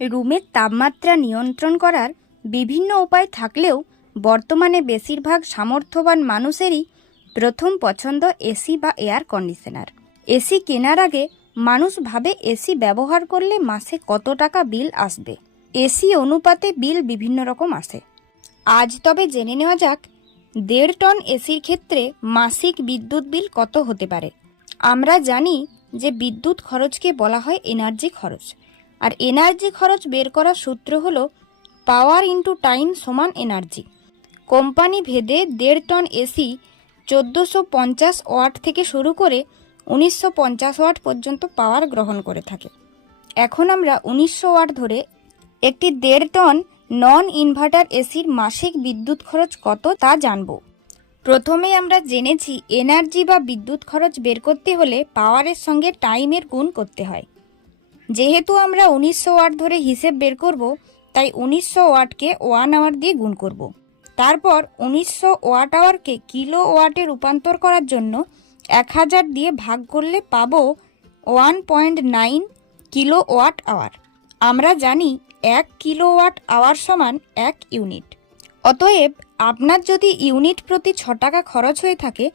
রুমের তাপমাত্রা নিয়ন্ত্রণ করার বিভিন্ন উপায় থাকলেও বর্তমানে বেশিরভাগ সামর্থ্যবান মানুষেরই প্রথম পছন্দ এসি বা এয়ার কন্ডিশনার। এসি কেনার আগে মানুষ ভাবে এসি ব্যবহার করলে মাসে কত টাকা বিল আসবে। এসি অনুপাতে বিল বিভিন্ন রকম আসে। আজ তবে জেনে নেওয়া যাক 1.5 টন এসির ক্ষেত্রে মাসিক বিদ্যুৎ বিল কত হতে পারে। আমরা জানি যে বিদ্যুৎ খরচকে বলা হয় এনার্জি খরচ, আর এনার্জি খরচ বের করার সূত্র হলো পাওয়ার ইন্টু টাইম সমান এনার্জি। কোম্পানি ভেদে 1.5 টন এসি 1450 ওয়াট থেকে শুরু করে 1950 ওয়াট পর্যন্ত পাওয়ার গ্রহণ করে থাকে। এখন আমরা 1900 ওয়াট ধরে একটি 1.5 টন নন ইনভার্টার এসির মাসিক বিদ্যুৎ খরচ কত তা জানব। প্রথমে আমরা জেনেছি এনার্জি বা বিদ্যুৎ খরচ বের করতে হলে পাওয়ারের সঙ্গে টাইমের গুণ করতে হয়। যেহেতু আমরা 1900 ওয়াট ধরে হিসেব বের করব, তাই 1900 ওয়াটকে 1 আওয়ার দিয়ে গুণ করব। তারপর 1900 ওয়াট আওয়ারকে কিলো ওয়াটে রূপান্তর করার জন্য 1000 দিয়ে ভাগ করলে পাবো 1.9 কিলো ওয়াট আওয়ার। আমরা জানি 1 কিলো ওয়াট আওয়ার সমান 1 ইউনিট। অতএব আপনার যদি ইউনিট প্রতি 6 টাকা খরচ হয়ে থাকে,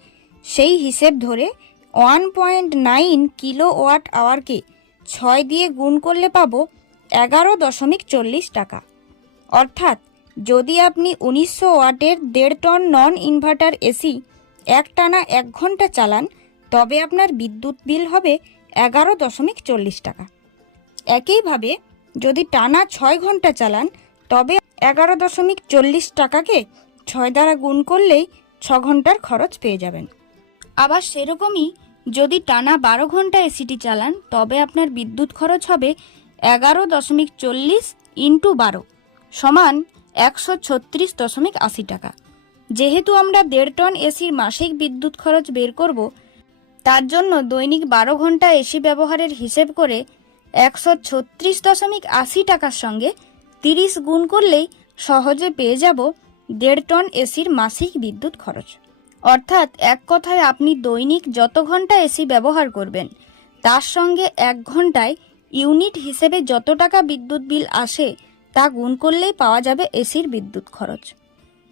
সেই হিসেব ধরে 1.9 কিলো ওয়াট আওয়ারকে 6 দিয়ে গুণ করলে পাবো 11.40 টাকা। অর্থাৎ যদি আপনি 1900 ওয়াটের 1.5 টন নন ইনভার্টার এসি একটানা 1 ঘন্টা চালান, তবে আপনার বিদ্যুৎ বিল হবে 11.40 টাকা। একইভাবে যদি টানা 6 ঘন্টা চালান, তবে 11.40 টাকাকে 6 দ্বারা গুণ করলেই 6 ঘন্টার খরচ পেয়ে যাবেন। আবার সেরকমই যদি টানা 12 ঘন্টা এসিটি চালান, তবে আপনার বিদ্যুৎ খরচ হবে 11.40 ইন্টু 12 সমান 136.80 টাকা। যেহেতু আমরা 1.5 টন এসির মাসিক বিদ্যুৎ খরচ বের করব, তার জন্য দৈনিক 12 ঘন্টা এসি ব্যবহারের হিসেব করে 136.80 টাকার সঙ্গে 30 গুণ করলেই সহজে পেয়ে যাব 1.5 টন এসির মাসিক বিদ্যুৎ খরচ। অর্থাৎ এক কথায় আপনি দৈনিক যত ঘন্টা এসি ব্যবহার করবেন, তার সঙ্গে 1 ঘন্টায় ইউনিট হিসেবে যত টাকা বিদ্যুৎ বিল আসে তা গুণ করলেই পাওয়া যাবে এসির বিদ্যুৎ খরচ।